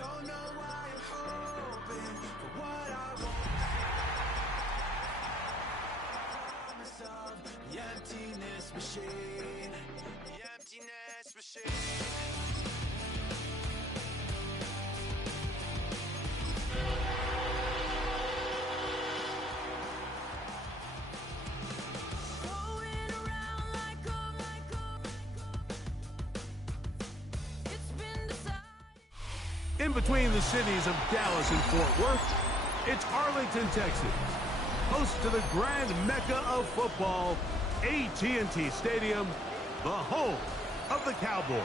Don't know why you're hoping for what I want. Promise of the emptiness machine. The emptiness machine. In between the cities of Dallas and Fort Worth, it's Arlington, Texas, host to the grand mecca of football, AT&T Stadium, the home of the Cowboys.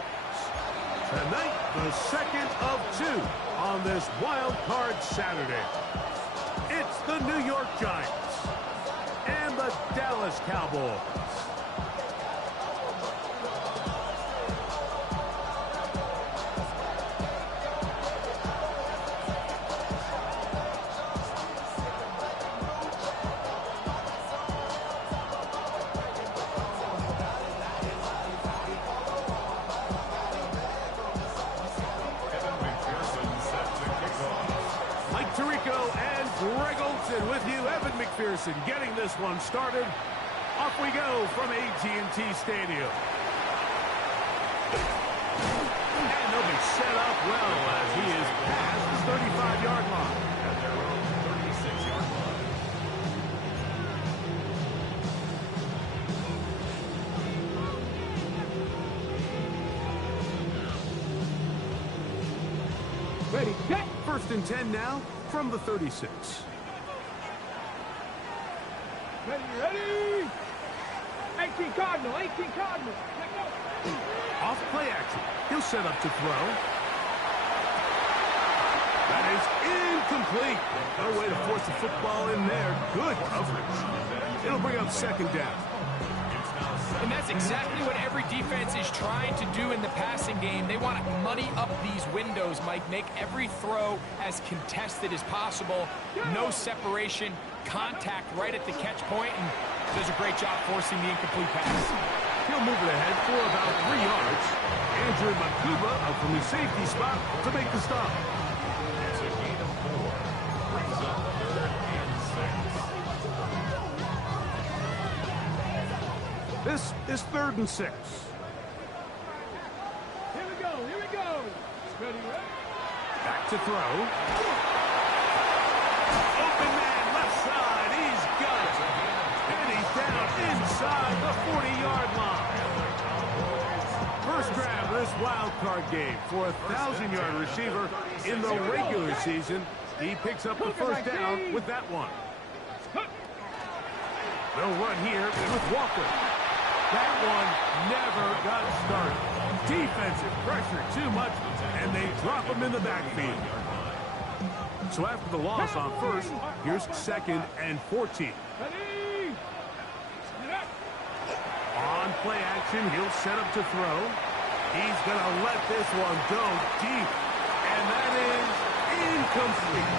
Tonight, the second of two on this Wild Card Saturday. It's the New York Giants and the Dallas Cowboys. With you, Evan McPherson, getting this one started. Off we go from AT&T Stadium. And they'll be set up well as he is past the 35-yard line. At their own 36-yard line. Ready, get! First and 10 now from the 36. Ready! 18 Cardinal, 18 Cardinal. Off play action. He'll set up to throw. That is incomplete. No way to force the football in there. Good coverage. It'll bring up second down. And that's exactly what every defense is trying to do in the passing game. They want to muddy up these windows, Mike. Make every throw as contested as possible. No separation, contact right at the catch point, and does a great job forcing the incomplete pass. He'll move it ahead for about 3 yards. Andrew Makuba up from his safety spot to make the stop. It's a gain of 4. Brings up 3rd and 6. This is 3rd and 6. Here we go, here we go. Ready, ready? Back to throw. Open man, left side, he's got it. And he's down inside the 40-yard line. First grab of this wild card game for a 1,000-yard receiver in the regular season. He picks up the first down with that one. They'll run here with Walker. That one never got started. Defensive pressure too much, and they drop him in the backfield. So after the loss on first, here's 2nd and 14. On play action, he'll set up to throw. He's going to let this one go deep, and that is incomplete.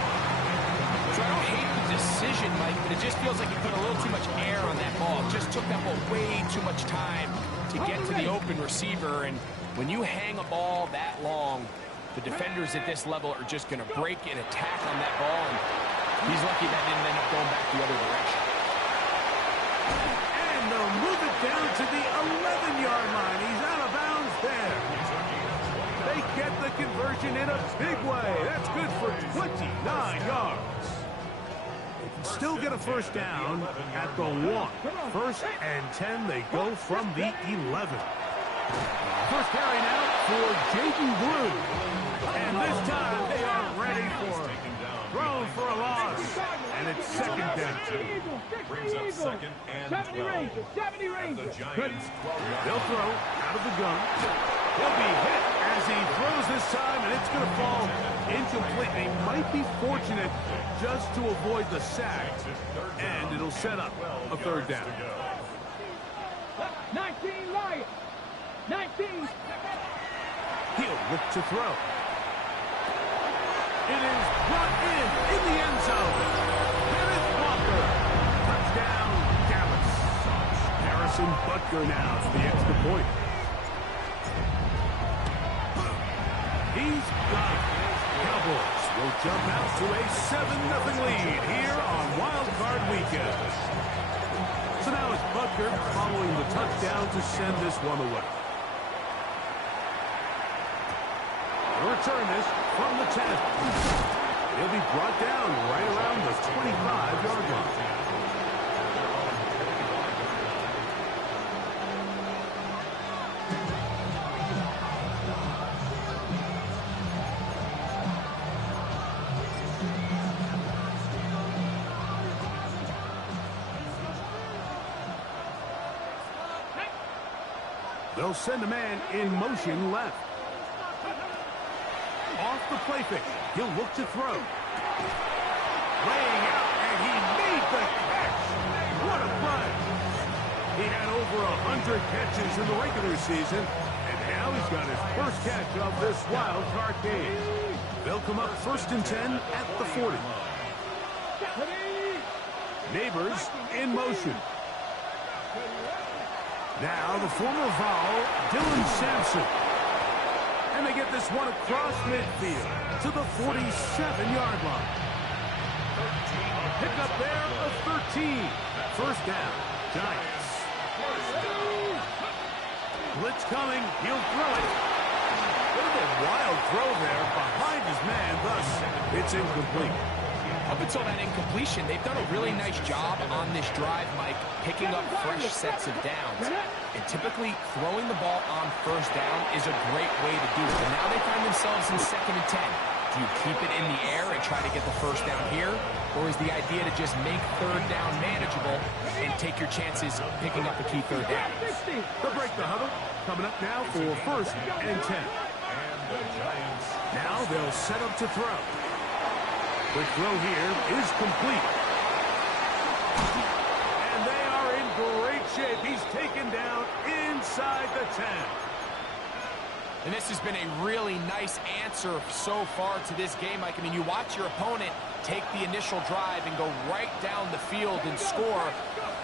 So I don't hate the decision, Mike, but it just feels like he put a little too much air on that ball. Just took that ball way too much time to get to the open receiver, and when you hang a ball that long, the defenders at this level are just going to break and attack on that ball, and he's lucky that didn't end up going back the other direction. And they'll move it down to the 11-yard line. He's out of bounds there. They get the conversion in a big way. That's good for 29 yards. Still get a first down at the 1. 1st and 10, they go from the 11. First carry now for Jaden Blue. And this time they are ready for it. Thrown for a loss. And it's 2nd down. Brings up 2nd and 12. 70 Rangers. They'll throw out of the gun. He'll be hit as he throws this time, and it's going to fall incomplete. They might be fortunate just to avoid the sack, and it'll set up a 3rd down. 19 Lions. 19. He'll look to throw. It is brought in the end zone. Kenneth Walker. Touchdown, Dallas. Harrison Butker now for the extra point. He's got it. Cowboys will jump out to a 7-0 lead here on Wildcard Weekend. So now it's Butker following the touchdown to send this one away. He'll return this from the 10. He'll be brought down right around the 25-yard line. They'll send a man in motion left. Off the play fake. He'll look to throw. Laying out, and he made the catch. What a play. He had over 100 catches in the regular season, and now he's got his first catch of this wild card game. They'll come up 1st and 10 at the 40. Neighbors in motion. Now the former Vol, Dylan Sampson. And they get this one across midfield to the 47-yard line. Pick up there of 13. First down, Giants. Blitz coming. He'll throw it. Bit of a wild throw there behind his man. Thus, it's incomplete. Up until that incompletion, they've done a really nice job on this drive, Mike, picking up fresh sets of downs. And typically, throwing the ball on first down is a great way to do it. But now they find themselves in 2nd and 10. Do you keep it in the air and try to get the first down here? Or is the idea to just make 3rd down manageable and take your chances picking up the key 3rd down? They'll break the huddle. Coming up now for 1st and 10. Now they'll set up to throw. Quick throw here is complete. And they are in great shape. He's taken down inside the 10. And this has been a really nice answer so far to this game, Mike. I mean, you watch your opponent take the initial drive and go right down the field and score.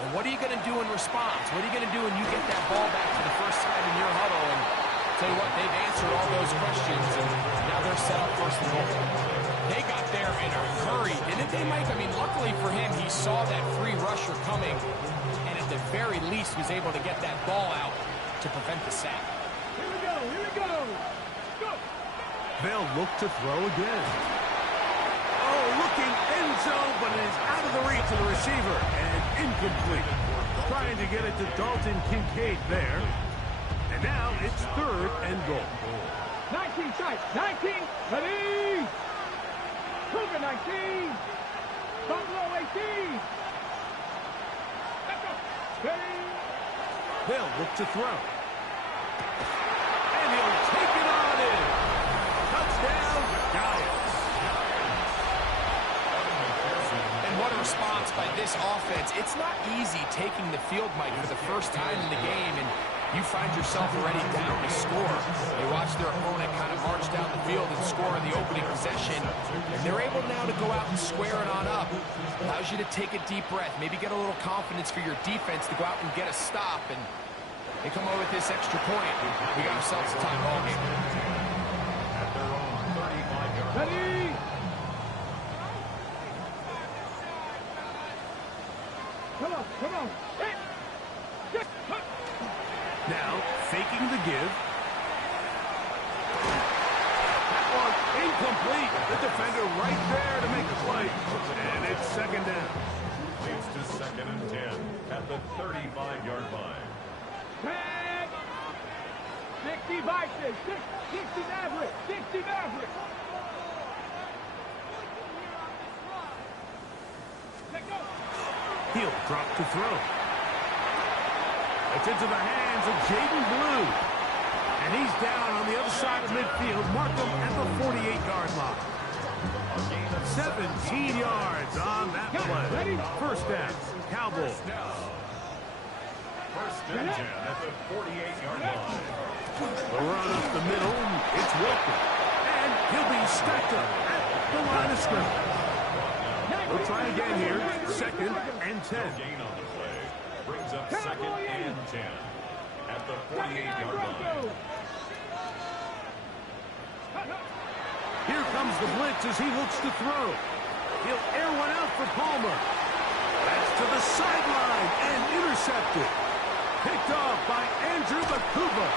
And what are you going to do in response? What are you going to do when you get that ball back for the first time in your huddle? And tell you what, they've answered all those questions, and now they're set up 1st and goal. They got there in a hurry, didn't they, Mike? I mean, luckily for him, he saw that free rusher coming, and at the very least was able to get that ball out to prevent the sack. Here we go, here we go. Go. They'll look to throw again. Oh, looking end zone, but it is out of the reach of the receiver, and incomplete. Trying to get it to Dalton Kincaid there. And now it's 3rd and goal. 19 strikes, 19, ready. Cougar 19. Buffalo 18. Let's go. Ready. They'll look to throw. And he'll take it on in. Touchdown, Giants. And what a response by this offense. It's not easy taking the field, Mike, for the first time in the game, and you find yourself already down to score. They watch their opponent kind of march down the field and score in the opening possession. And they're able now to go out and square it on up. Allows you to take a deep breath, maybe get a little confidence for your defense to go out and get a stop. And they come away with this extra point. We got ourselves a tie ball game. At their own 35-yard line. Ready. Come on, come on. Hit. Yes. Now, faking the give. That one incomplete. The defender right there to make the play. And it's 2nd down. Leads to 2nd and 10 at the 35-yard line. Tag. 60 Vikings. 60 Mavericks. 60 Mavericks. Let go. He'll drop to throw. It's into the hands of Jaden Blue. And he's down on the other side of midfield. Mark him at the 48-yard line. 17 yards on that play. First down, Cowboys. 1st and 10 at the 48-yard line. The run up the middle. It's Wilson. And he'll be stacked up at the line of scrimmage. We'll try again here. 2nd and 10. Gain on the play. Brings up 2nd and 10 at the 48-yard line. Here comes the blitz as he looks to throw. He'll air one out for Palmer. That's to the sideline and intercepted. Picked off by Andrew Bakuba.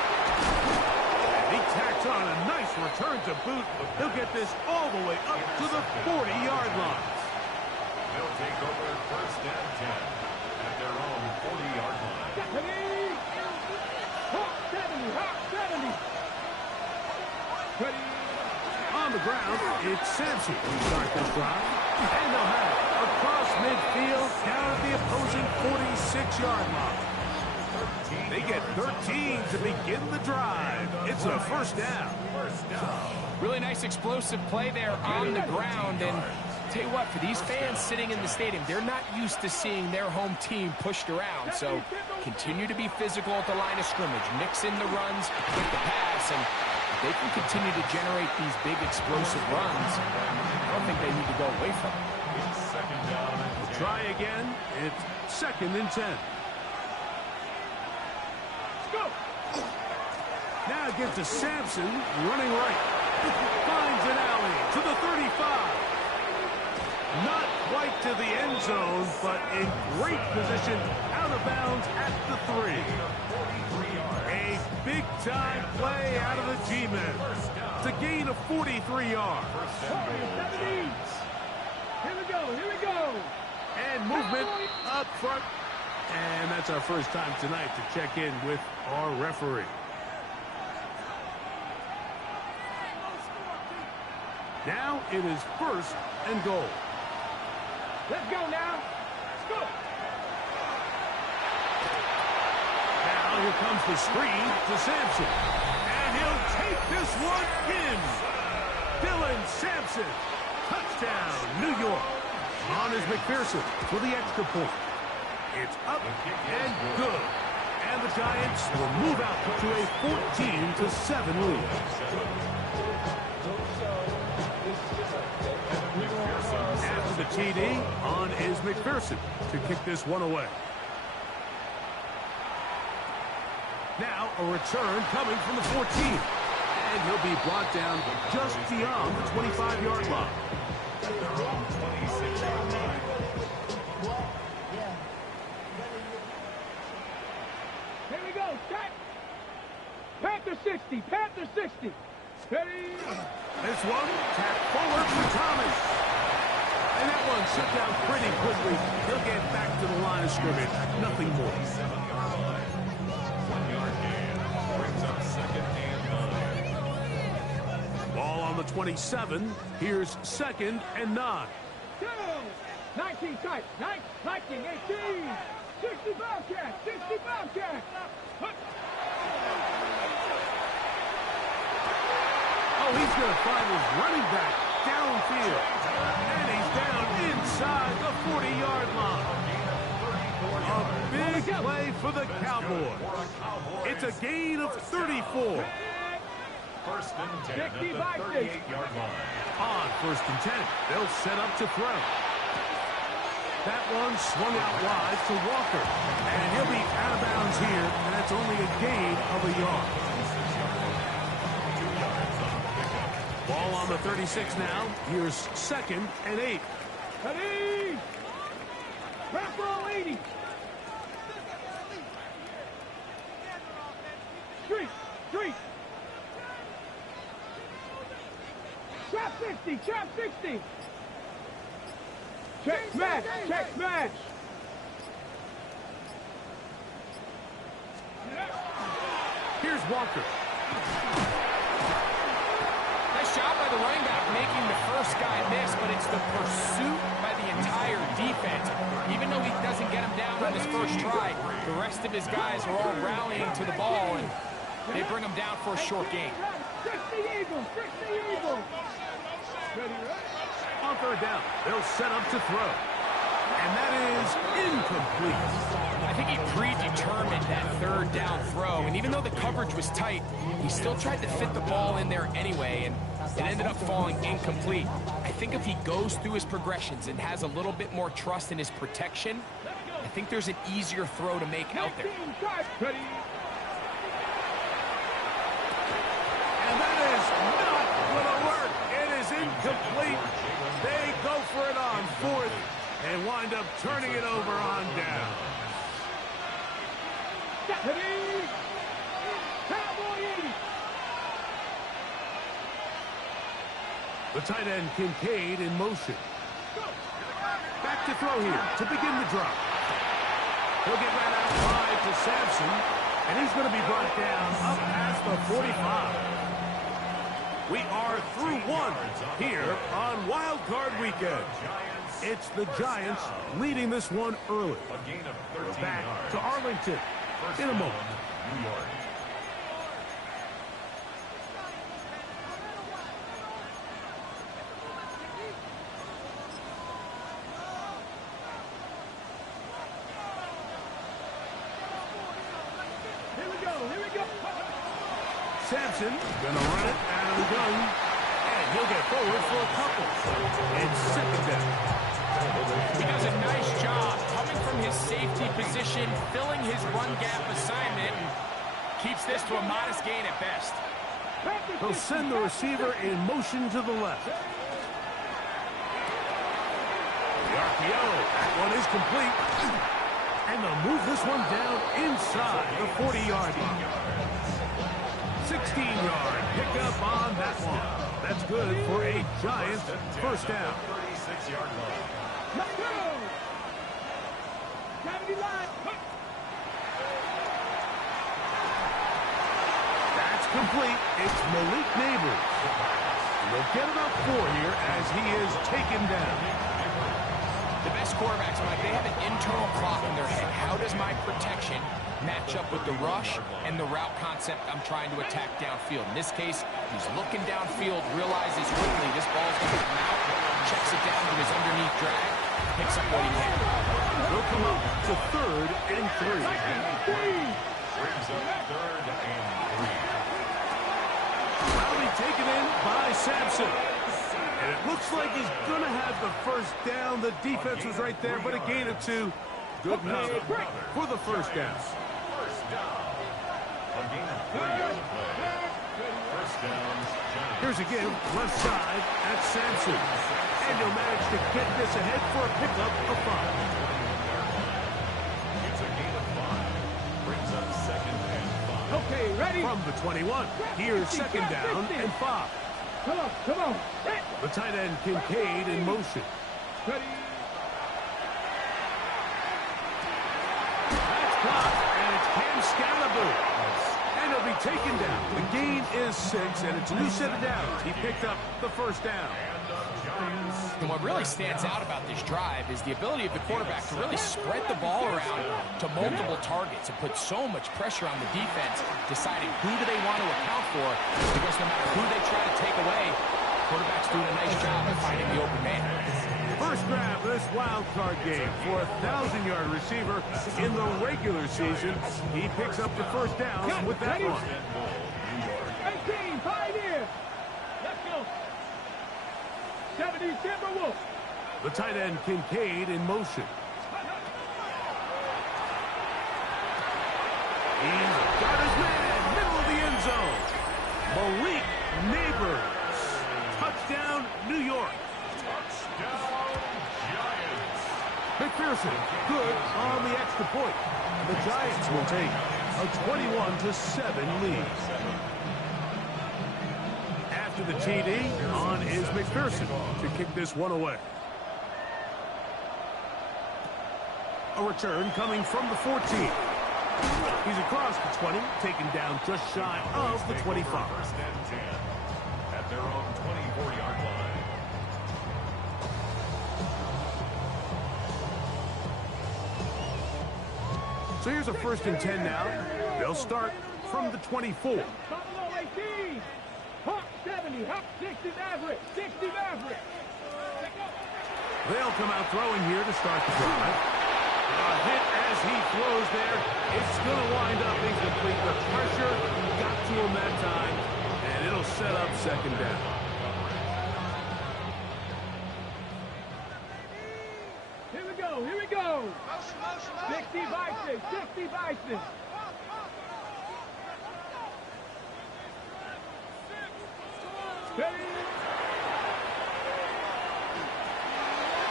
And he tacks on a nice return to boot. He'll get this all the way up to the 40-yard line. They'll take over first and 10 at their own 40-yard line. 70. Ready. On the ground, it's Sampson to start this drive. And they'll have it across midfield down at the opposing 46-yard line. They get 13 to begin the drive. It's a first down. Really nice explosive play there on the ground. And tell you what, for these fans sitting in the stadium, they're not used to seeing their home team pushed around. So continue to be physical at the line of scrimmage. Mix in the runs with the pass. And if they can continue to generate these big explosive runs, I don't think they need to go away from it. Second down and 10. Try again. It's 2nd and 10. Now gives to Sampson, running right. Finds an alley to the 35. Not quite to the end zone, but in great position, out of bounds at the 3. A big-time play out of the G-men. It's a gain of 43 yards. 70. Here we go. And movement up front. And that's our first time tonight to check in with our referee. Now it is 1st and goal. Let's go now. Let's go. Now here comes the screen to Sampson. And he'll take this one in. Dylan Sampson. Touchdown, New York. On is McPherson for the extra point. It's up and good. And the Giants will move out to a 14-7 lead. After the TD, on is McPherson to kick this one away. Now a return coming from the 14. And he'll be brought down just beyond the 25-yard line. Here we go. Check. Panther 60. Panther 60. Ready. This one, tap forward for Thomas. And that one shut down pretty quickly. He'll get back to the line of scrimmage. Nothing more. 7-yard line. 1-yard gain. Brings up 2nd and 9. Ball on the 27. Here's 2nd and 9. 19 tight. 19, 18. 60 Bobcat. 60 Bobcat. Oh, he's going to find his running back downfield. And he's down inside the 40-yard line. A big play for the Cowboys. It's a gain of 34. 1st and 10 at 60 the by 38-yard line. On 1st and 10, they'll set up to throw. That one swung out wide to Walker. And he'll be out of bounds here, and that's only a gain of a yard. Ball on the 36 now. Here's 2nd and 8. Ready. Rep roll 80. Street. Trap 60. Trap 60. Check smash. Here's Walker. Nice job by the running back making the first guy miss, but it's the pursuit by the entire defense. Even though he doesn't get him down on his first try, the rest of his guys are all rallying to the ball, and they bring him down for a short gain. 60 Eagles. Ready. On 3rd down, they'll set up to throw. And that is incomplete. I think he predetermined that 3rd down throw, and even though the coverage was tight, he still tried to fit the ball in there anyway, and it ended up falling incomplete. I think if he goes through his progressions and has a little bit more trust in his protection, I think there's an easier throw to make out there. Ready. And that is not going to work. It is job turning it over on down. The tight end Kincaid in motion. Back to throw here to begin the drop. He'll get ran out wide to Sampson, and he's going to be brought down up past the 45. We are through one here on Wild Card Weekend. It's the Giants leading this one early. We're back to Arlington in a moment. New York. Sampson gonna run it out of the gun, and he'll get forward for a couple. It's second down. He does a nice job coming from his safety position, filling his run gap assignment, and keeps this to a modest gain at best. He'll send the receiver in motion to the left. The RPO, that one is complete. And they'll move this one down inside the 40-yard line. 16-yard pickup on that one. That's good for a Giants first down. 36-yard line. Let's go! 70 line. That's complete. It's Malik Neighbors. They'll get about 4 here as he is taken down. The best quarterbacks, Mike, they have an internal clock in their head. How does my protection match up with the rush and the route concept I'm trying to attack downfield? In this case, he's looking downfield, realizes quickly this ball's going to come out, checks it down to his underneath drag, picks up what he can. They'll come up to 3rd and 3. Brings up 3rd and 3. That'll be taken in by Sampson. And it looks like he's going to have the first down. The defense was right there, but a gain of 2. Good enough for the first down. First down. A gain of 3 on the play. First downs, Giants. Here's a give, left side at Sampson. And he'll manage to get this ahead for a pickup of 5. It's a gain of 5. Brings up 2nd and 5. Okay, ready? From the 21, here's 2nd down and 5. Come on, come on. The tight end Kincaid in motion. Ready? That's blocked, and it's Cam Scalaboo. And he'll be taken down. The gain is 6, and it's a new set of downs. He picked up the first down. And what really stands out about this drive is the ability of the quarterback to really spread the ball around to multiple targets and put so much pressure on the defense, deciding who do they want to account for, because no matter who they try to take away, quarterback's doing a nice job of finding the open man. First grab this wild card game for a 1,000-yard receiver in the regular season. He picks up the first down with that one. 18, 5 here. Let's go. 70 Timberwolves. The tight end Kincaid in motion. He's got his man, middle of the end zone. Malik Neighbors. Touchdown, New York. McPherson, good on the extra point. The Giants will take a 21-7 lead. After the TD, on is McPherson to kick this one away. A return coming from the 14. He's across the 20, taken down just shy of the 25. First and 10 at their own 24-yard line. So here's a 1st and 10 now. They'll start from the 24. Buffalo 18. Hawk 70. Hawk 60 Maverick. 60 Maverick. They'll come out throwing here to start the drive. A hit as he throws there. It's going to wind up incomplete. The pressure got to him that time, and it'll set up 2nd down. Here we go. Here we go. 60 Bison. 60 Bison.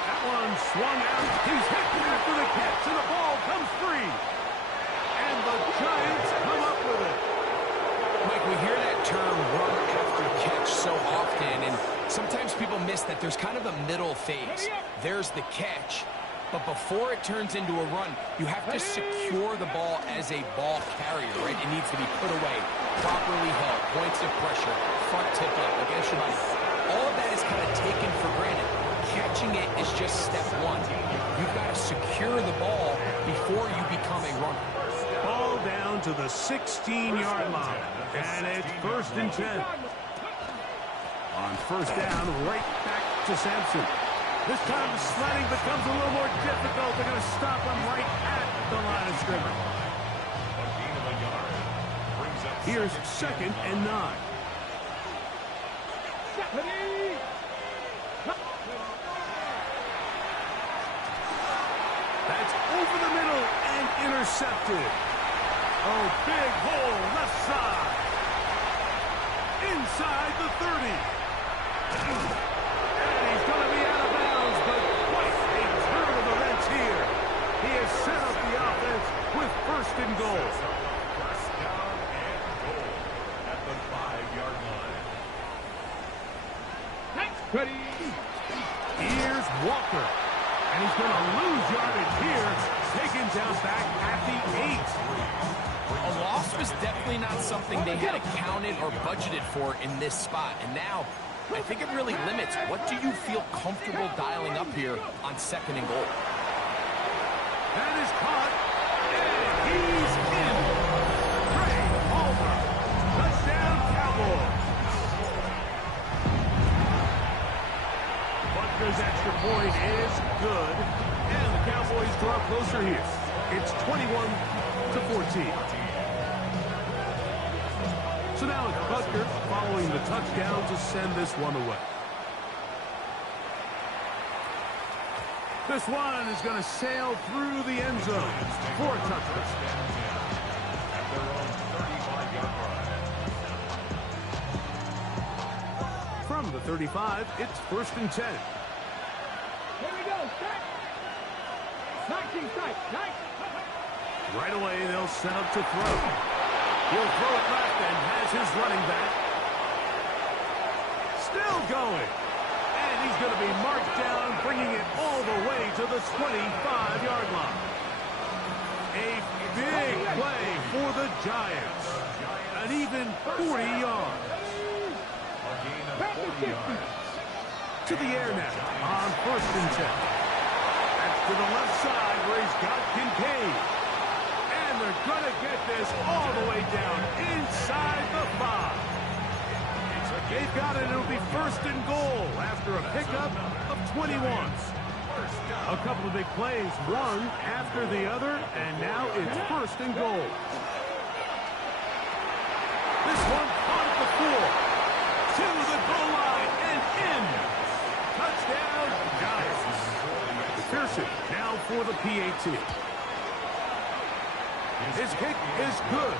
That one one swung out. He's hit after the catch, and the ball comes free. And the Giants come up with it. Mike, we hear that term run after catch so often, and sometimes people miss that there's kind of a middle phase. There's the catch, but before it turns into a run, you have to secure the ball as a ball carrier, right? It needs to be put away, properly held, points of pressure, front tip up against your body. All of that is kind of taken for granted. Catching it is just step one. You've got to secure the ball before you become a runner. Ball down to the 16-yard line, and it's 1st and 10. On 1st down, right back to Sampson. This time the sliding becomes a little more difficult. They're going to stop him right at the line of scrimmage. Here's 2nd and 9. That's over the middle and intercepted. Oh, big hole left side. Inside the 30. And he's going to be out of bounds, but quite a turn of events here. He has set up the offense with 1st and goal. First down and goal at the 5-yard line. Ready. Here's Walker. And he's going to lose yardage here. Taken down back at the 8. A loss was definitely not something they had accounted or budgeted for in this spot. And now, I think it really limits what do you feel comfortable dialing up here on 2nd and goal. That is caught. And he's in. Trey Palmer. Touchdown, Cowboys. Butker's extra point is good. And the Cowboys draw closer here. It's 21-14. So now it's Butker following the touchdown to send this one away. This one is going to sail through the end zone for a touchdown. At their own 35-yard line. From the 35, it's 1st and 10. Here we go. Set. 19 strike. Nice. Right away, they'll set up to throw. He'll throw it left and has his running back. Still going. And he's going to be marked down, bringing it all the way to the 25-yard line. A big play for the Giants. An even 40 yards. A gain of 40 yards. To the air now on 1st and 10. That's to the left side where he's got Kincaid. And they're going to get this all the way down inside the 5. They've got it. It'll be 1st and goal after a pickup of 21. A couple of big plays, one after the other, and now it's 1st and goal. This one on the 4. To the goal line and in. Touchdown, Giants. Pearson now for the PAT. His kick is good.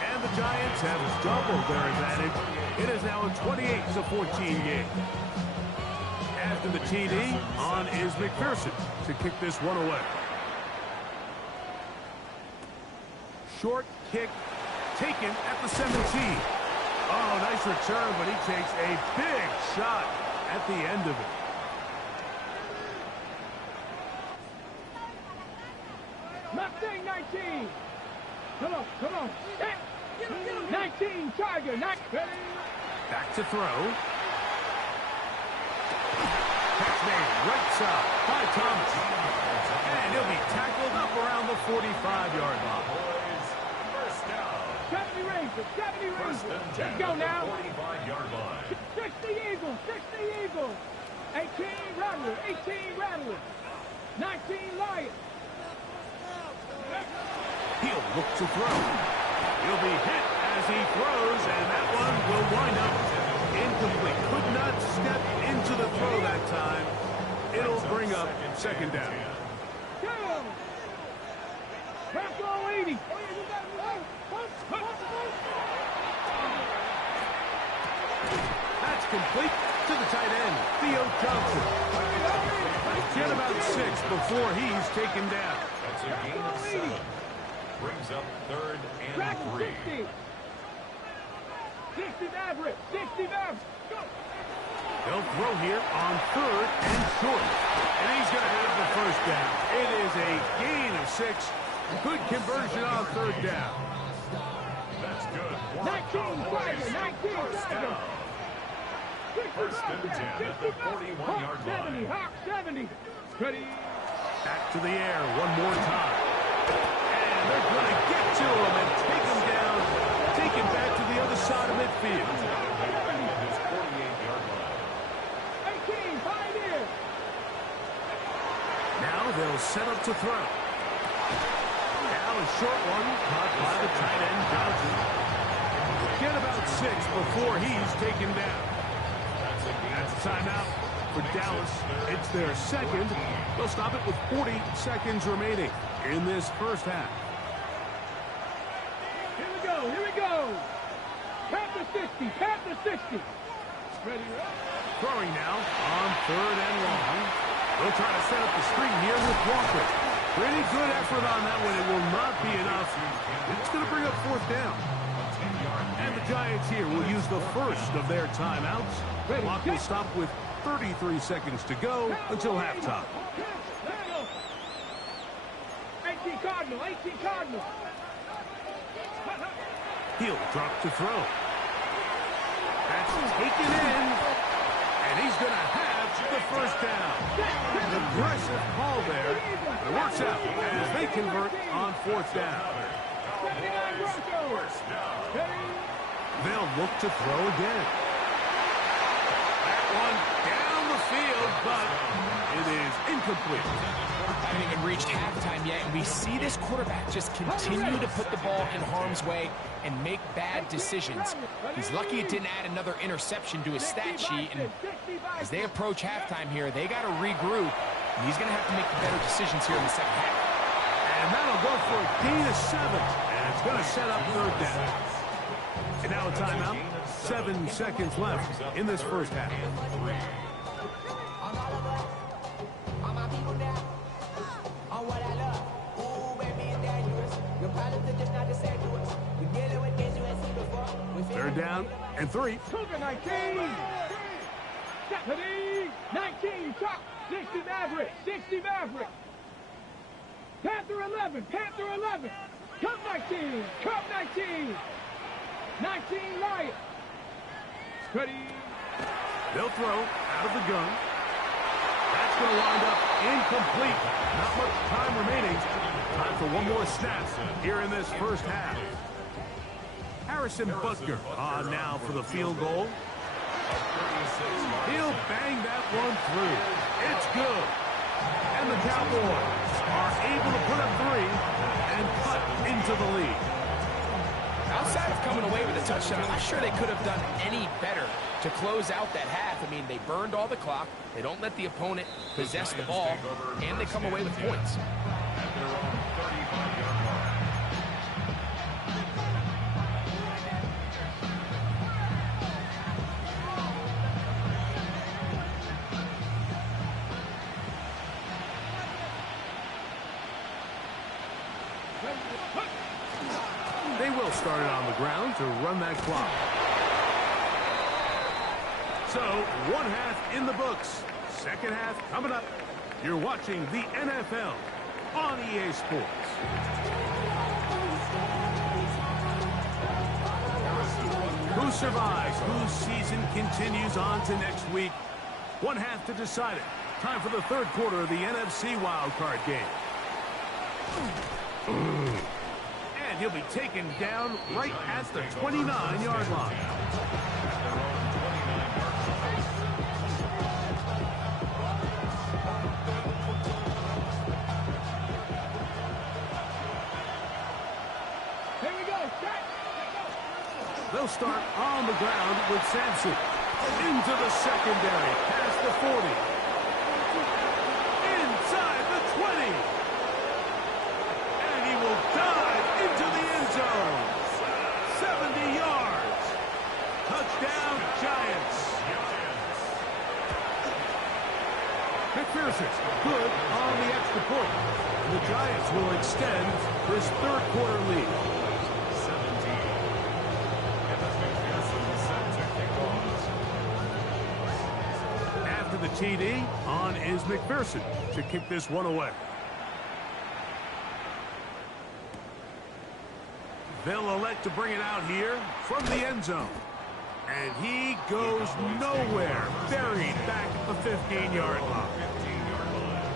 And the Giants have doubled their advantage. It is now a 28-14 game. After the TD, on is McPherson to kick this one away. Short kick taken at the 17. Oh, nice return, but he takes a big shot at the end of it. Mustang 19. Come on, come on. 19, Tiger, not ready. Back to throw. Catch made right side by Thomas. And he'll be tackled up around the 45-yard line. First down. 70 Rangers, 70 First Rangers. and 10 Let's go now. 45-yard line. 60 Eagles, 60 Eagles. 18 Rattler, 18 Rattler. 19 Lions. He'll look to throw. He'll be hit as he throws, and that one will wind up incomplete. Could not step into the throw that time. It'll bring up 2nd down. Go. Bravo 80. That's complete to the tight end, Theo Johnson. Get about 6 before he's taken down. That's a gain of 7. Brings up 3rd and 3. 60 average. 60 average. Go. They'll throw here on 3rd and short. And he's going to have the first down. It is a gain of 6. Good conversion on 3rd down. That's good. 19-7. 19-7. First and 10 at the 41-yard line. Hawk 70. Ready. Back to the air one more time. And they're going to get to him and take him down. Take him back to the other side of midfield. His 48-yard line. 18, 5 in. Now they'll set up to throw. Now a short one caught by the tight end Johnson. Get about 6 before he's taken down. That's a timeout for Dallas. It's their second. They'll stop it with 40 seconds remaining in this first half. Here we go. Here we go. Panther 60. Panther 60. Ready, Throwing now on 3rd and long. They'll try to set up the screen here with Walker. Pretty good effort on that one. It will not be enough. It's going to bring up 4th down. And the Giants here will use the first of their timeouts. The clock will stop with 33 seconds to go until halftime. 18 Cardinal. 18 Cardinal. He'll drop to throw. That's taken in. And he's going to have the first down. An aggressive call there. It works out as they convert on 4th down. They'll look to throw again. That one down the field, but it is incomplete. Haven't even reached halftime yet, and we see this quarterback just continue to put the ball in harm's way and make bad decisions. He's lucky it didn't add another interception to his stat sheet, and as they approach halftime here, they got to regroup, and he's going to have to make better decisions here in the second half. And that'll go for a gain of 7, and it's going to set up 3rd down. And now a timeout. 7 seconds left in this first half. Third down and 3. Cougar 19. Deputy 19. Top 60 Maverick. 60 Maverick. Panther 11. Panther 11. Cup 19. Cup 19. 19 Lion. Ready. They'll throw out of the gun. That's going to wind up incomplete. Not much time remaining. Time for one more snap here in this first half. Harrison Butker on now for the field goal. He'll bang that one through. It's good. And the Cowboys are able to put up 3 and cut into the lead. Outside of coming away with a touchdown, I'm not sure they could have done any better to close out that half. I mean, they burned all the clock. They don't let the opponent possess the ball, and they come away with points. At their own 35-yard line. They will start it on the ground to run that clock. So, one half in the books. Second half coming up. You're watching the NFL on EA Sports. Who survives? Whose season continues on to next week? One half to decide it. Time for the third quarter of the NFC Wildcard game. And he'll be taken down right at the 29-yard line. Here we go. They'll start on the ground with Sampson. Into the secondary, past the 40. Inside the 20. And he will dive into the end zone. 70 yards. Touchdown, Giants. McPherson, good on the extra point. And the Giants will extend this third quarter lead. 17. And that's McPherson set to kick off. After the TD, on is McPherson to kick this one away. They'll elect to bring it out here from the end zone. And he goes nowhere, buried back at the 15-yard line. 15-yard line.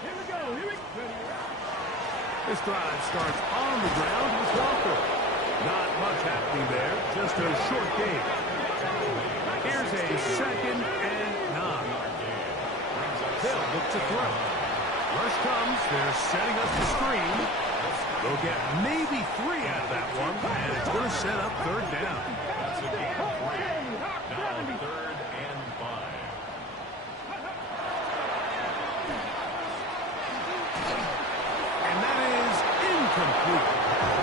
Here we go. Here we go. This drive starts on the ground with Walker. Not much happening there, just a short game. Here's a 2nd and 9. Hill looks to throw. Rush comes. They're setting up the screen. They'll get maybe 3 out of that one, and it's going to set up third down. That's a gain of 3. Now 3rd and 5. And that is incomplete.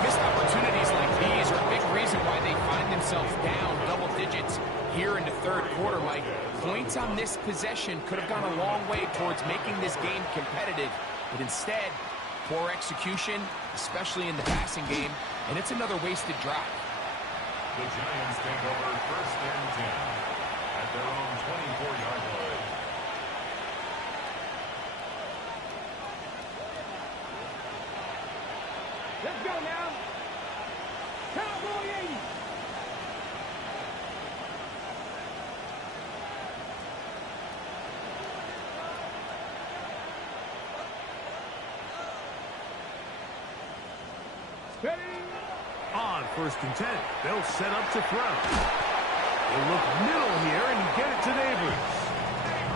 Missed opportunities like these are a big reason why they find themselves down double digits here in the third quarter, Mike. Points on this possession could have gone a long way towards making this game competitive, but instead, poor execution, especially in the passing game, and it's another wasted drive. The Giants take over 1st and 10 at their own 24-yard line. Let's go now. Cowboy 80. Steady. On 1st and 10, they'll set up to throw. They'll look middle here and get it to Neighbors.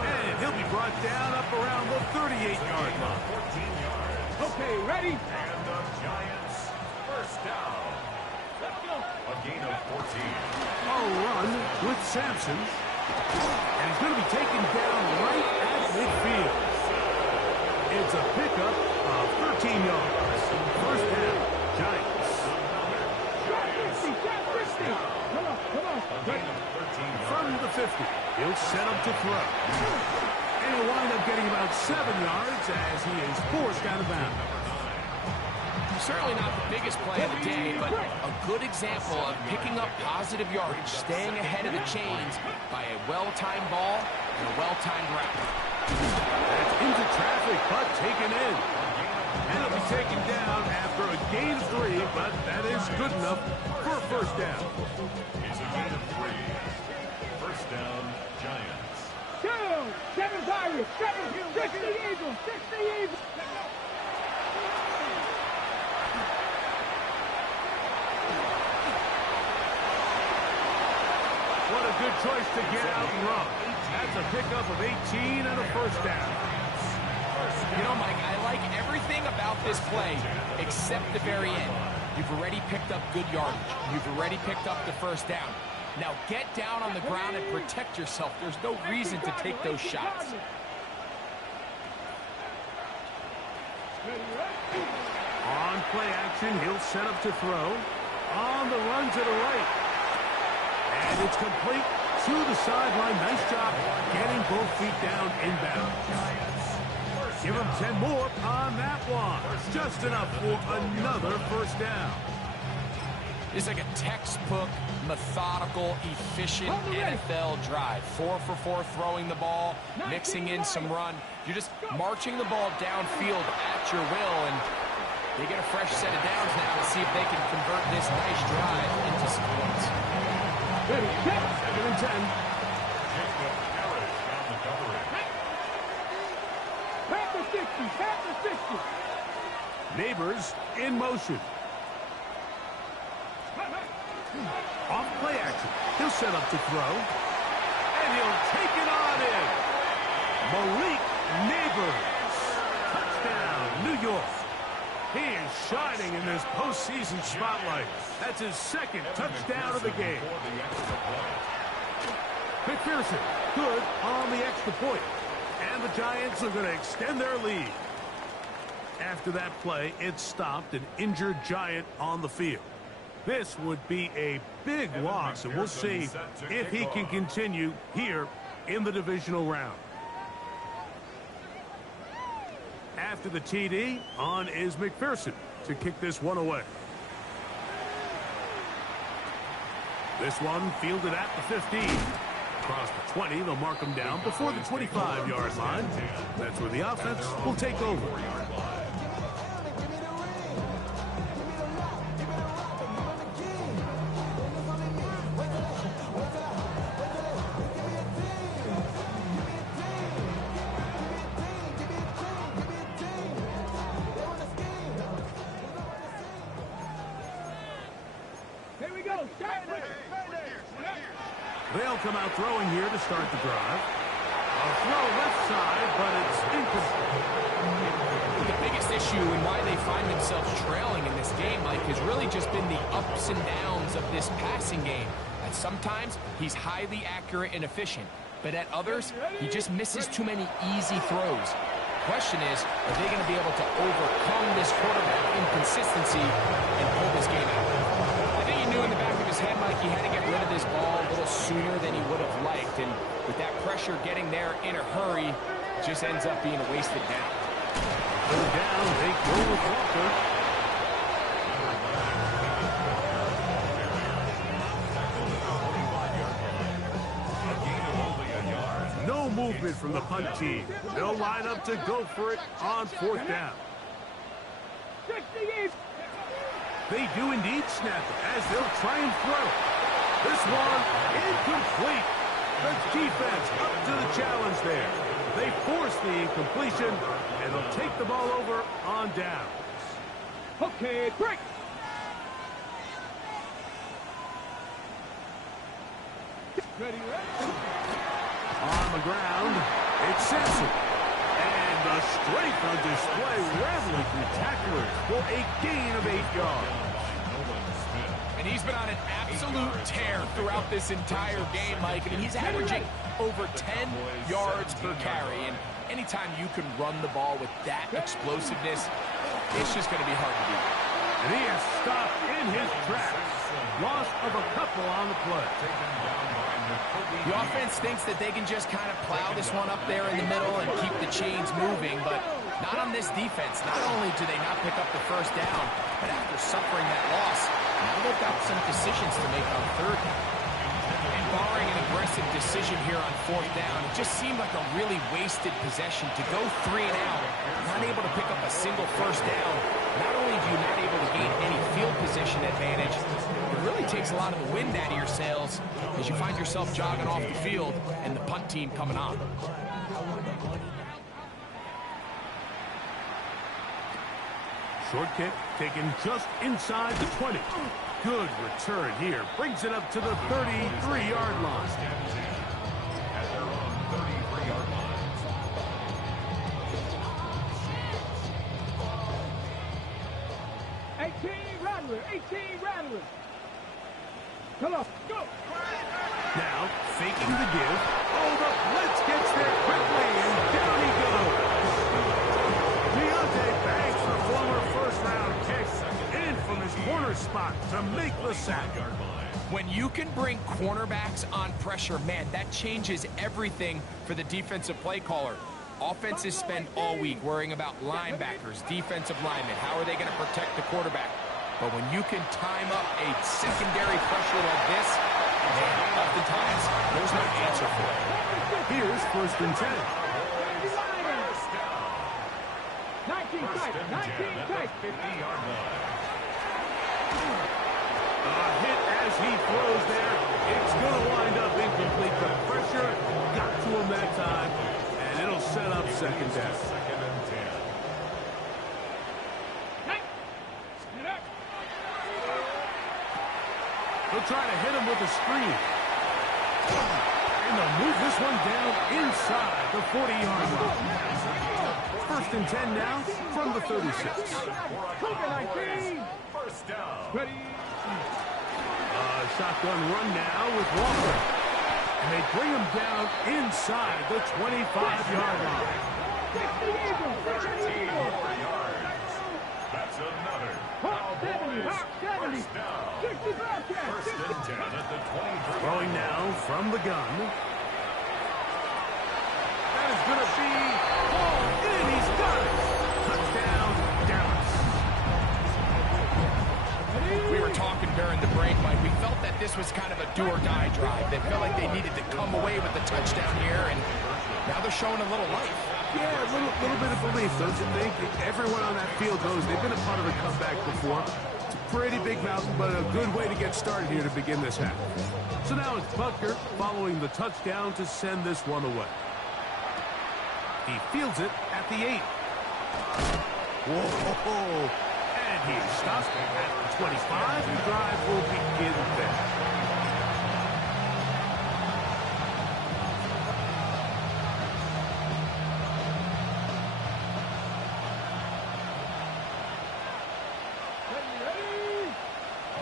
And he'll be brought down up around the 38-yard line. 14 yards. Okay, ready? And the Giants, 1st down. Let's go. A gain of 14. A run with Sampson. And he's going to be taken down right at midfield. It's a pickup of 13 yards. 1st down, Giants. Come on, come on. A gain of 13 yards. From the 50, he'll set up to throw. And he'll wind up getting about 7 yards as he is forced out of bounds. Certainly not the biggest play of the day, but a good example of picking up positive yardage, staying ahead of the chains by a well-timed ball and a well-timed route. That's into traffic, but taken in. And it'll be taken down after a gain of 3, but that is good enough for a 1st down. It's a gain of 3. 1st down, Giants. 7 Pirates, 6 the Eagles, 6 the Eagles. What a good choice to get out and run. That's a pickup of 18 and a 1st down. You know, Mike, I like everything about this play except the very end. You've already picked up good yardage. You've already picked up the 1st down. Now get down on the ground and protect yourself. There's no reason to take those shots. On play action, he'll set up to throw. On the run to the right. And it's complete to the sideline. Nice job getting both feet down inbounds. Give him 10 more on that one. Just enough for another 1st down. It's like a textbook, methodical, efficient NFL drive. 4 for 4 throwing the ball, mixing in some run. You're just marching the ball downfield at your will, and they get a fresh set of downs now to see if they can convert this nice drive into some points. 2nd and 10. Jacob Harris on the coverage. Panther 60, Panther 60. Neighbors in motion. Off play action. He'll set up to throw. And he'll take it on in. Malik Neighbors. Touchdown, New York. He is shining in this postseason spotlight. That's his 2nd touchdown of the game. McPherson, good on the extra point. And the Giants are going to extend their lead. After that play, it stopped an injured Giant on the field. This would be a big loss, and we'll see if he can continue here in the divisional round. After the TD, on is McPherson to kick this one away. This one fielded at the 15. Across the 20, they'll mark him down before the 25-yard line. That's where the offense will take over. They'll come out throwing here to start the drive. A throw left side, but it's incomplete. The biggest issue and why they find themselves trailing in this game, Mike, has really just been the ups and downs of this passing game. At sometimes, he's highly accurate and efficient, but at others, he just misses too many easy throws. Question is, are they going to be able to overcome this quarterback inconsistency and pull this game out? I think he knew in the back of his head, Mike, he had to get rid of this ball a little sooner than he would have liked, and with that pressure getting there in a hurry, it just ends up being a wasted down. Third down, they go with Walker. No movement from the punt team. They'll line up to go for it on fourth down. They do indeed snap it as they'll try and throw. This one incomplete. The defense up to the challenge there. They force the incompletion, and they'll take the ball over on downs. Okay, break. Ready. On the ground, it's Simpson. And the strength on display, rattling through tacklers for a gain of 8 yards. And he's been on an absolute tear throughout this entire game, Mike. I mean, he's averaging over 10 yards per carry. And anytime you can run the ball with that explosiveness, it's just going to be hard to beat. And he is stopped in his tracks. Loss of a couple on the play. The offense thinks that they can just kind of plow this one up there in the middle and keep the chains moving, but not on this defense. Not only do they not pick up the first down, but after suffering that loss, now they've got some decisions to make on third down. And barring an aggressive decision here on fourth down, it just seemed like a really wasted possession to go 3 and out, not able to pick up a single first down. Not only do you not able to gain any field position advantage, it really takes a lot of the wind out of your sails as you find yourself jogging off the field and the punt team coming on. Short kick taken just inside the 20. Good return here. Brings it up to the 33-yard line. At their own 33-yard line. Rattler. Come on, go. Now, faking the give. Oh, the blitz gets there quickly, and down he goes. Deontay Banks, the former first-round kick, in from his corner spot to make the sack. When you can bring cornerbacks on pressure, man, that changes everything for the defensive play caller. Offenses spend all week worrying about linebackers, defensive linemen. How are they going to protect the quarterback? But when you can time up a secondary pressure like this, man, oftentimes there's no answer for it. Here's first and 10. 19 tight. 50-yard line. A hit as he throws there. It's going to wind up incomplete. The pressure got to him that time, and it'll set up second down. Second and 10. They'll try to hit him with a screen. And they'll move this one down inside the 40-yard line. First and 10 now from the 36. First down. Ready. Shotgun run now with Walker. And they bring him down inside the 25-yard line. That's That's another. Hawk 70, Cowboys. Hawk 70. First down. 60 Bobcats. First and 10 at the 23. Throwing now from the gun. That is going to be hauled in. He's got it. Touchdown, Dallas. We were talking during the break, Mike. We felt that this was kind of a do-or-die drive. They felt like they needed to come away with the touchdown here, and now they're showing a little life. Yeah, a little bit of belief, don't you think? Everyone on that field knows they've been a part of a comeback before. It's a pretty big mountain, but a good way to get started here to begin this half. So now it's Butker following the touchdown to send this one away. He fields it at the 8. Whoa! And he stops at the 25. The drive will begin there.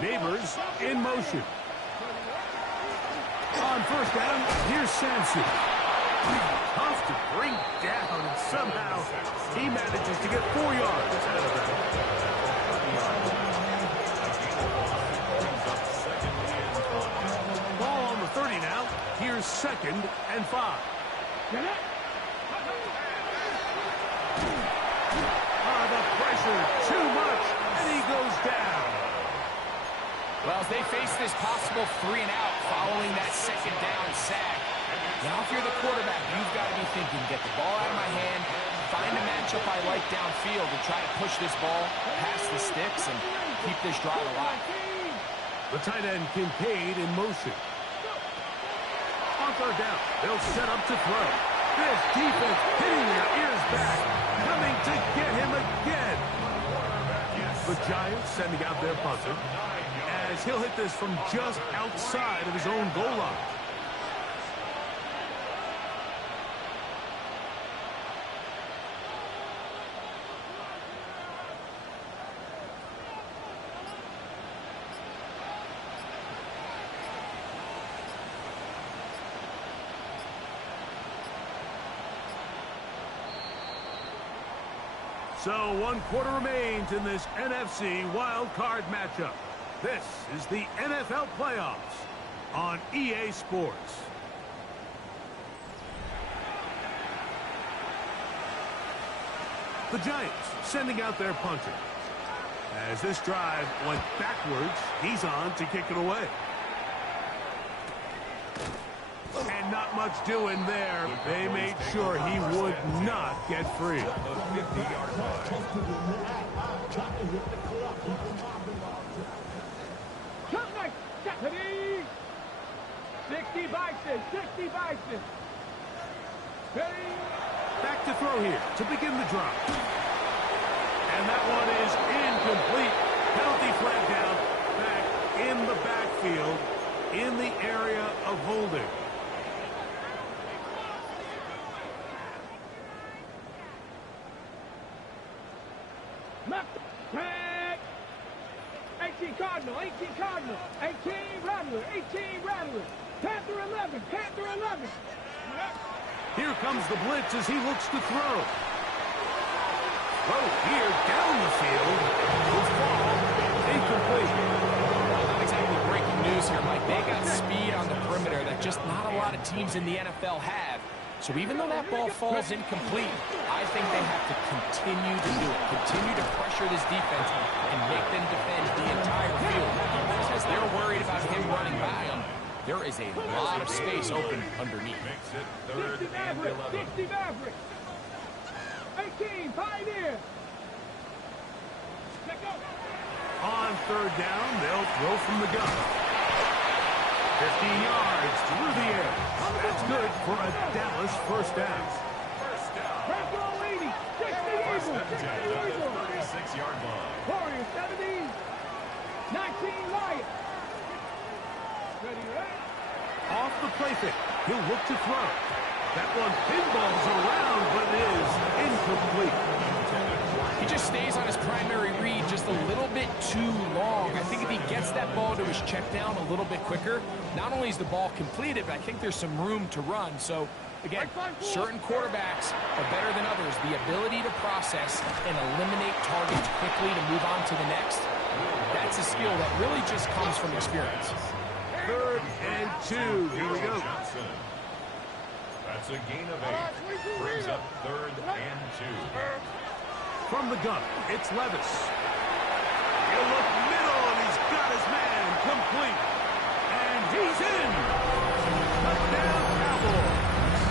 Neighbors in motion. On first down, here's Sampson. Tough to bring down, and somehow he manages to get 4 yards out of that. Ball on the 30 now. Here's 2nd and 5. The pressure, too much, and he goes down. Well, as they face this possible 3 and out following that 2nd down sack, now if you're the quarterback, you've got to be thinking, get the ball out of my hand, find a matchup I like downfield, and try to push this ball past the sticks and keep this drive alive. The tight end Kincaid in motion. On third down, they'll set up to throw. This defense hitting their ears back, coming to get him again. The Giants sending out their punter, as he'll hit this from just outside of his own goal line. So 1 quarter remains in this NFC Wildcard matchup. This is the NFL playoffs on EA Sports. The Giants sending out their punter. As this drive went backwards, he's on to kick it away. And not much doing there. They made sure he would not get free. 50-yard line. 60 Bison, 60 Bison. Back to throw here to begin the drive. And that one is incomplete. Penalty flag down, back in the backfield, in the area of holding. Tag. 18 Cardinal, 18 Cardinal, 18 Rattler, 18 Rattler. Panther 11, Panther 11. Here comes the blitz as he looks to throw. Throw here down the field. Will fall. Incomplete. Well, not exactly breaking news here, Mike. They got speed on the perimeter that just not a lot of teams in the NFL have. So even though that ball falls incomplete, I think they have to continue to do it. Continue to pressure this defense and make them defend the entire field. As they're worried about him running by them, there is a lot of space open underneath. Makes it 3rd 60 and Maverick, 11. 60 Maverick. 18 Pioneer. On third down, they'll throw from the gun. 15 yards through the air. That's good for a Dallas first down. First down. Purple 80, 60 First Eagle, and 10 at 60 the Eagle. 36-yard line. Warrior 70, 19 Lion. Ready, right? Off the play fake. He'll look to throw. That one pinballs around, but is incomplete. He just stays on his primary read just a little bit too long. I think if he gets that ball to his check down a little bit quicker, not only is the ball completed, but I think there's some room to run. So, again, certain quarterbacks are better than others. The ability to process and eliminate targets quickly to move on to the next, that's a skill that really just comes from experience. 3rd and 2. Here we go. That's a gain of 8. Brings up 3rd and 2. From the gun, it's Levis. He'll look middle, and he's got his man complete. And he's in. Touchdown, Cowboys.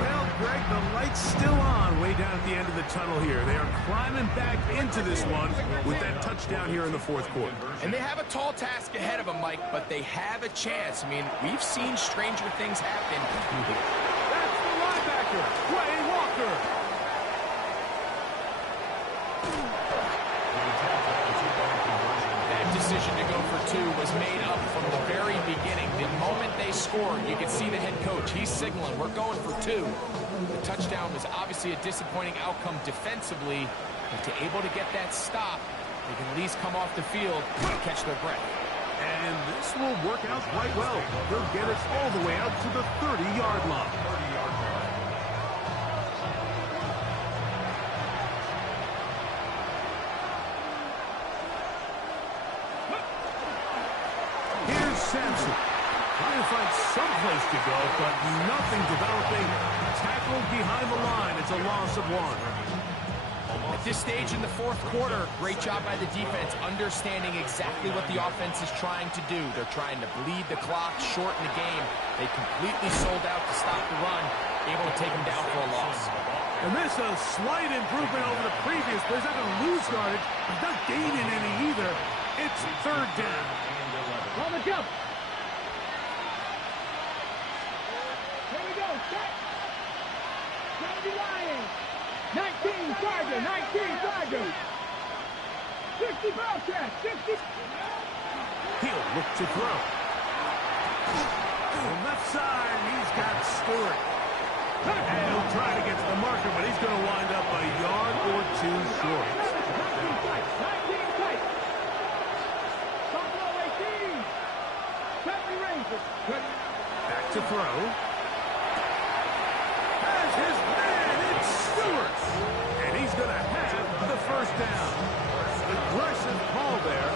Well, Greg, the light's still on way down at the end of the tunnel here. They are climbing back into this one with that touchdown here in the 4th quarter. And they have a tall task ahead of them, Mike, but they have a chance. I mean, we've seen stranger things happen. That's the linebacker, Quay Walker. That decision to go for 2 was made up from the very beginning. The moment they scored, you could see the head coach. He's signaling, we're going for 2. The touchdown was obviously a disappointing outcome defensively, but to able to get that stop, they can at least come off the field and catch their breath. And this will work out quite well. They'll get us all the way out to the 30-yard line. Here's Sampson. Trying to find some place to go, but nothing developing. Tackled behind the line. It's a loss of 1. At this stage in the 4th quarter, great job by the defense, understanding exactly what the offense is trying to do. They're trying to bleed the clock, shorten the game. They completely sold out to stop the run, able to take them down for a loss. And this is a slight improvement over the previous, but he's not going to lose yardage. He's not gaining any either. It's 3rd down. On the jump. Here we go. Set. 70 Lions. 19 Charger. 19 Charger. 60 Bobcats. 60. He'll look to throw. On left side, he's got Stewart. And he'll try to get to the marker, but he's going to wind up a yard or 2 short. 19 tight. 19 tight. Buffalo 18. 70 Rangers. Back to throw. Has his man, it's Stewart. And he's going to have the 1st down. Aggressive call there.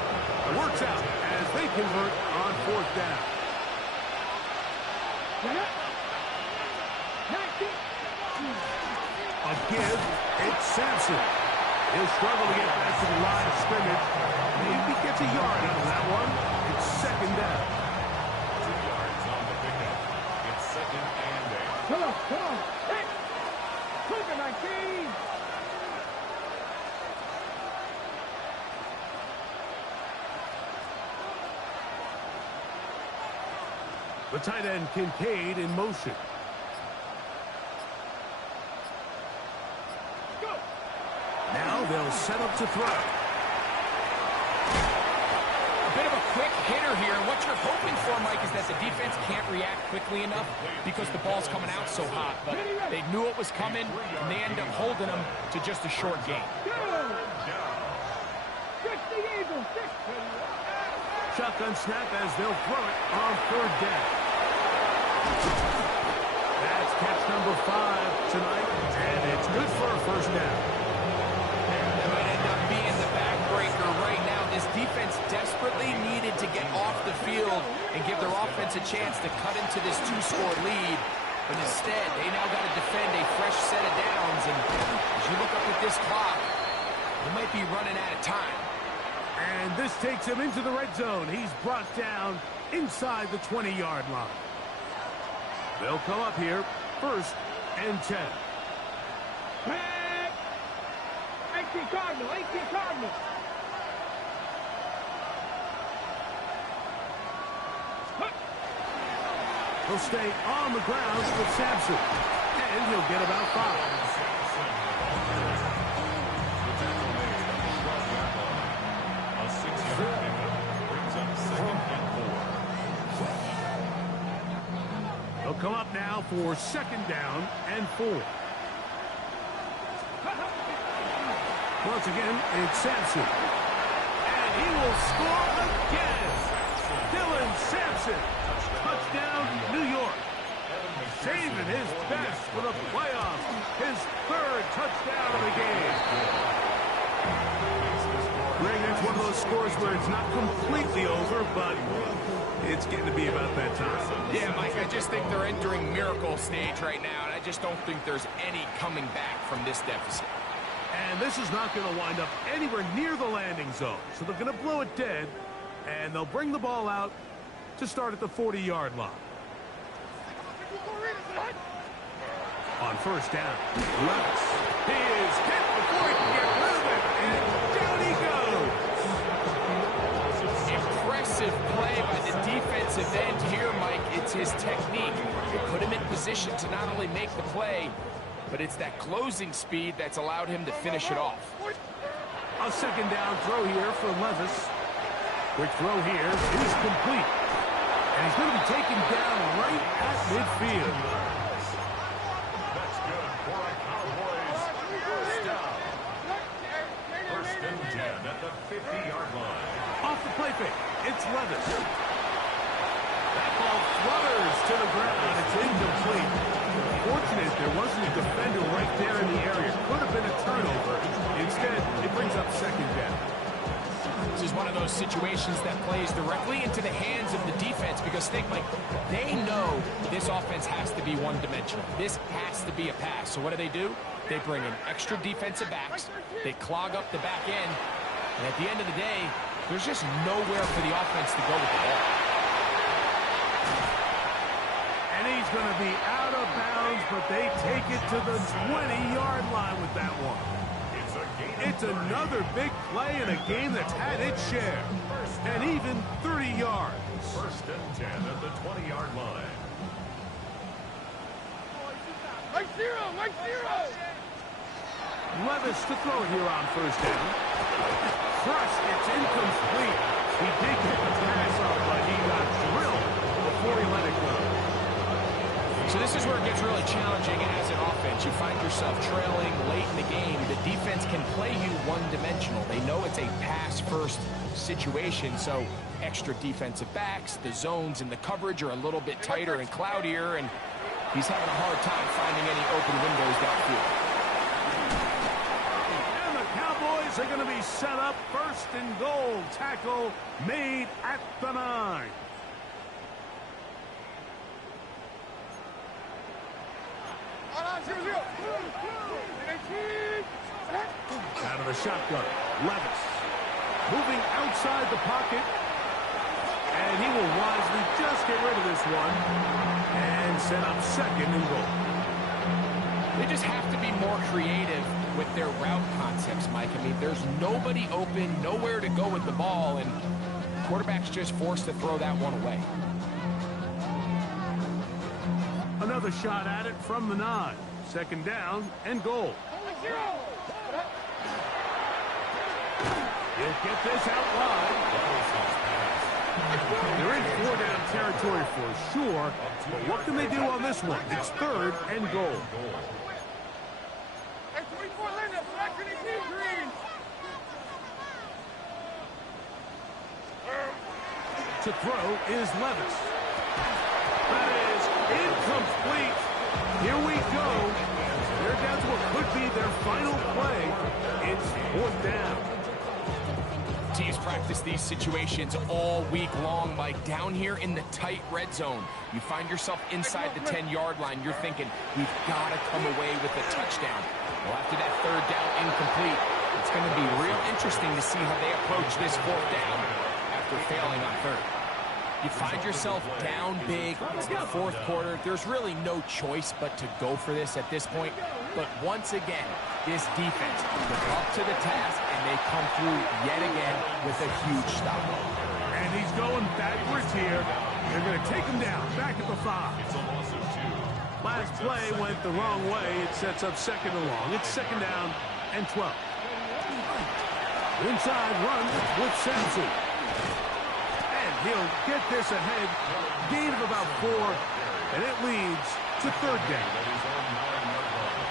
Works out as they convert on 4th down. A give, it's Sampson. He'll struggle to get back to the line of scrimmage. Maybe gets a yard out of that one. It's 2nd down. 2 yards on the pickup. It's 2nd and 8. Come on, come on. Hey! Cougar 19. The tight end, Kincaid, in motion. Go. Now they'll set up to throw. A bit of a quick hitter here, and what you're hoping for, Mike, is that the defense can't react quickly enough because the ball's coming out so hot. But they knew it was coming, and they end up holding them to just a short gain. Go. 60 Eagles. 6. Shotgun snap as they'll throw it on 3rd down. That's catch number 5 tonight, and it's good for a 1st down. That might end up being the backbreaker right now. This defense desperately needed to get off the field and give their offense a chance to cut into this 2-score lead. But instead, they now got to defend a fresh set of downs. And as you look up at this clock, they might be running out of time. And this takes him into the red zone. He's brought down inside the 20-yard line. They'll come up here, 1st and 10. Back. 18 Cardinal. 18 Cardinal. He'll stay on the ground with Sampson, and he'll get about 5. They'll come up now for 2nd down and 4. Once again, it's Sampson. And he will score again. Dylan Sampson. Touchdown, New York. Saving his best for the playoffs. His third touchdown of the game. Greg, that's one of those scores where it's not completely over, but it's getting to be about that time. Yeah, Mike, I just think they're entering miracle stage right now, and I just don't think there's any coming back from this deficit. And this is not going to wind up anywhere near the landing zone. So they're going to blow it dead, and they'll bring the ball out to start at the 40-yard line. On first down, Levis. He is hit before he can get rid of it, and down he goes. Impressive play by the defensive end here, Mike. It's his technique. It put him in position to not only make the play, but it's that closing speed that's allowed him to finish it off. A second down throw here for Levis. Quick throw here is complete. And he's going to be taken down right at midfield. That's good for a Cowboys first down. First and 10 at the 50-yard line. Off the play fake, it's Levis. That ball flutters to the ground. It's incomplete. Fortunate there wasn't a defender right there in the area. Could have been a turnover. Instead, it brings up second down. This is one of those situations that plays directly into the hands of the defense because think, Mike, they know this offense has to be one-dimensional. This has to be a pass. So what do? They bring in extra defensive backs. They clog up the back end. And at the end of the day, there's just nowhere for the offense to go with the ball. And he's going to be out of bounds, but they take it to the 20-yard line with that one. It's another big play in a game that's had its share. And even 30 yards. First and 10 at the 20-yard line. Right zero. Levis to throw here on first down. Thrust, it's incomplete. He did get the pass up, but he got drilled before he let it go. So this is where it gets really challenging as an offense. You find yourself trailing late in the game. The defense can play you one-dimensional. They know it's a pass-first situation, so extra defensive backs, the zones and the coverage are a little bit tighter and cloudier, and he's having a hard time finding any open windows downfield. And the Cowboys are going to be set up first and goal. Tackle made at the 9. Out of the shotgun, Levis. Moving outside the pocket. And he will wisely just get rid of this one. And set up second and goal. They just have to be more creative with their route concepts, Mike. I mean, there's nobody open, nowhere to go with the ball, and quarterback's just forced to throw that one away. Another shot at it from the 9. Second down and goal. He'll get this out wide. They're in 4-down territory for sure, but what can they do on this one? It's third and goal. To throw is Levis. That is incomplete. Here we go. They're down to what could be their final play. It's 4th down. Teams practice these situations all week long, Mike. Down here in the tight red zone, you find yourself inside the 10-yard line. You're thinking, we've got to come away with a touchdown. Well, after that 3rd down incomplete, it's going to be real interesting to see how they approach this 4th down after failing on 3rd. You find yourself down big. It's the 4th quarter. There's really no choice but to go for this at this point. But once again, this defense is up to the task, and they come through yet again with a huge stop. And he's going backwards here. They're going to take him down, back at the 5. It's a loss of 2. Last play went the wrong way. It sets up second and long. It's second down and 12. Inside run with Sampson. And he'll get this ahead. Gain of about 4, and it leads to 3rd down. That is on 9-yard line.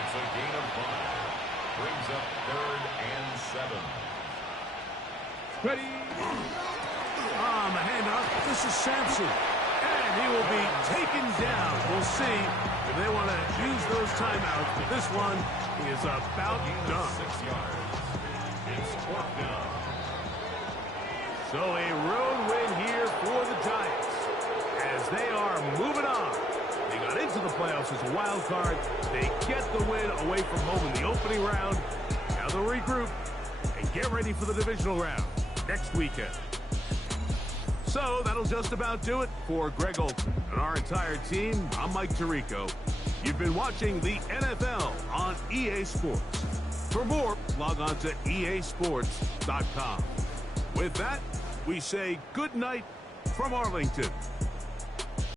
It's a gain of 5. Brings brings up 3rd and 7. Ready. On the handoff, this is Sampson. And he will be taken down. We'll see if they want to use those timeouts. But this one is about done. 6 yards. It's 4th down. So a road win here for the Giants as they are moving on. They got into the playoffs as a wild card. They get the win away from home in the opening round. Now they'll regroup and get ready for the divisional round next weekend. So that'll just about do it for Greg Olson and our entire team. I'm Mike Tirico. You've been watching the NFL on EA Sports. For more, log on to easports.com. With that, we say good night from Arlington.